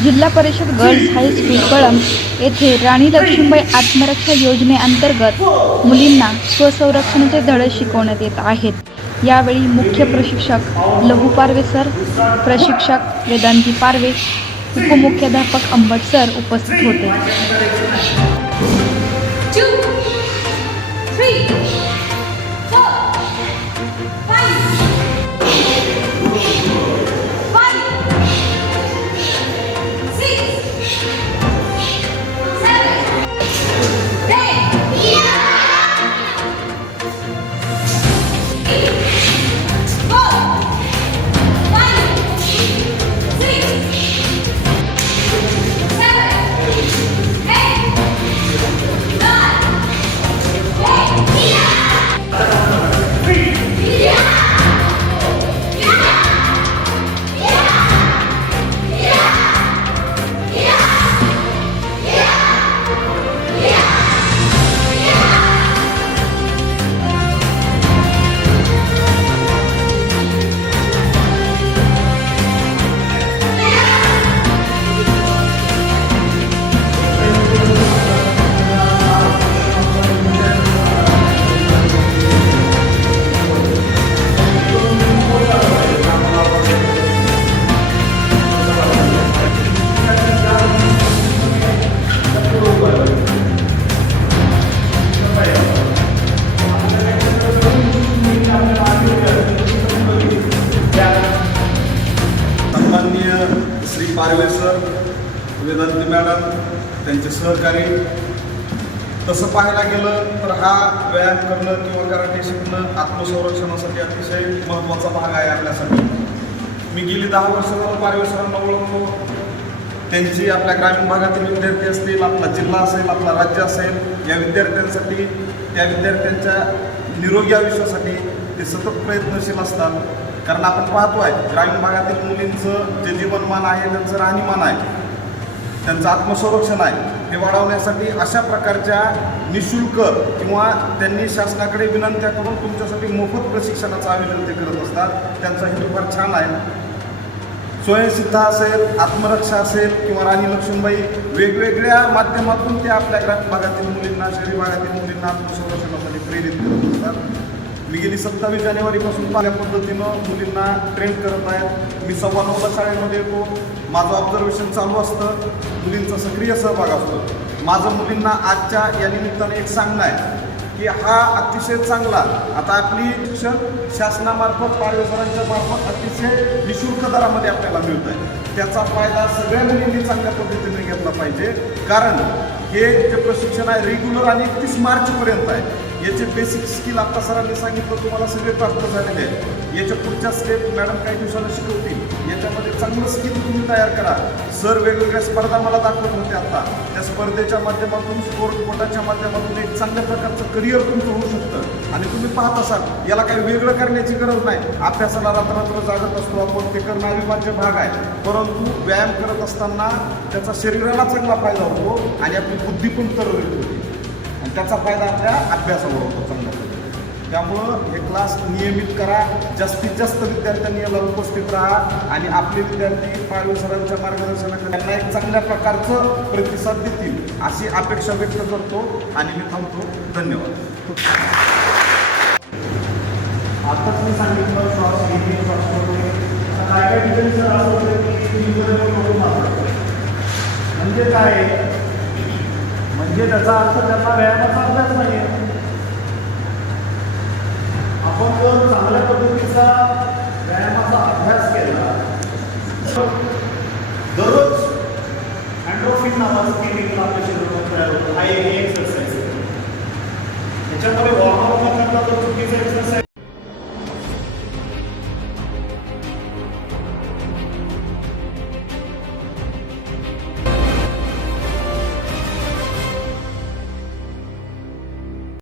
जिल्हा परिषद girls high school कळम येथे राणी लक्ष्मीबाई आत्मरक्षा योजनेअंतर्गत मुलींना स्वसंरक्षणाचे धडे शिकवण्यात येत आहेत. यावेळी मुख्य प्रशिक्षक लघु पारवे सर प्रशिक्षक वेदांती पारवे उपमुख्याध्यापक अंबट सर उपस्थित होते. श्री सर वेदांती मॅडम त्यांचे सहकारी. तसं पाहायला गेलं तर हा व्यायाम करणं किंवा कराटे शिकणं आत्मसंरक्षणासाठी अतिशय महत्त्वाचा भाग आहे आपल्यासाठी. मी गेली दहा वर्ष झालं पारवे सरांना ओळखतो. त्यांची आपल्या ग्रामीण भागातील विद्यार्थी असतील आपला जिल्हा असेल आपला राज्य असेल या विद्यार्थ्यांसाठी त्या विद्यार्थ्यांच्या निरोगी आयुष्यासाठी ते सतत प्रयत्नशील असतात. कारण आपण पाहतो आहे ग्रामीण भागातील मुलींचं जे जीवनमान आहे त्यांचं राहणीमान आहे त्यांचं आत्मसंरक्षण आहे ते वाढवण्यासाठी अशा प्रकारच्या निशुल्क किंवा त्यांनी शासनाकडे विनंत्या करून तुमच्यासाठी मोफत प्रशिक्षणाचं आयोजन ते करत असतात. त्यांचा हेतू फार छान आहे. स्वयंसिद्धा असेल आत्मरक्षा असेल किंवा राणी लक्ष्मीबाई वेगवेगळ्या माध्यमातून ते आपल्या ग्रामीण भागातील मुलींना शहरी भागातील मुलींना आत्मसंरक्षणासाठी प्रेरित करत असतात. मी गेली सत्तावीस जानेवारीपासून पाहिल्या पद्धतीनं मुलींना ट्रेन करत आहे. मी सव्वा नऊला शाळेमध्ये येतो. माझं ऑब्झर्वेशन चालू असतं. मुलींचा सक्रिय सहभाग असतो. माझं मुलींना आजच्या या निमित्ताने एक सांगणं आहे की हा अतिशय चांगला आता आपली शिक्षण शासनामार्फत पारवेसरांच्या मार्फत अतिशय निशुल्क दरामध्ये आपल्याला मिळत आहे त्याचा फायदा सगळ्या मुलींनी चांगल्या पद्धतीने घेतला पाहिजे. कारण हे जे प्रशिक्षण आहे रेग्युलर आणि एकतीस मार्चपर्यंत आहे. याचे बेसिक स्किल आता सरांनी सांगितलं तुम्हाला सगळे प्राप्त झालेले आहेत. याच्या पुढच्या स्टेप मॅडम काही दिवसाला शिकवतील. याच्यामध्ये चांगलं स्किल तुम्ही तयार करा. सर वेगवेगळ्या स्पर्धा मला दाखवत होते आता. त्या स्पर्धेच्या माध्यमातून स्पोर्ट कोटाच्या माध्यमातून एक चांगल्या प्रकारचं करिअर तुमचं होऊ शकतं. आणि तुम्ही पाहत असाल याला काही वेगळं करण्याची गरज नाही. अभ्यासाला रात्ररात्र जागत असतो आपण ते करणं अविभाज्य भाग आहे. परंतु व्यायाम करत असताना त्याचा शरीराला चांगला फायदा होतो आणि आपली बुद्धी पण तर होते. आणि त्याचा फायदा आपल्या अभ्यासावर होतो चांगल्या त्यामुळं हे क्लास नियमित करा. जास्तीत जास्त विद्यार्थ्यांनी याला उपस्थित राहा आणि आपले विद्यार्थी पाळीव सरांच्या मार्गदर्शनाखाली त्यांना एक चांगल्या प्रकारचं प्रतिसाद देतील अशी अपेक्षा व्यक्त करतो आणि मी थांबतो. धन्यवाद. आताच मी सांगितलं श्वास घेणे श्वास काय काय ठिकाणी सर असं होतं की म्हणजे काय? म्हणजे त्याचा अर्थ त्यांना व्यायामाचा अभ्यास नाही आपण जर चांगल्या पद्धतीचा व्यायामाचा अभ्यास केला दररोज अँड्रोफिन नावाचं केमिकल आपल्या शरीरात तयार होतं. हा एक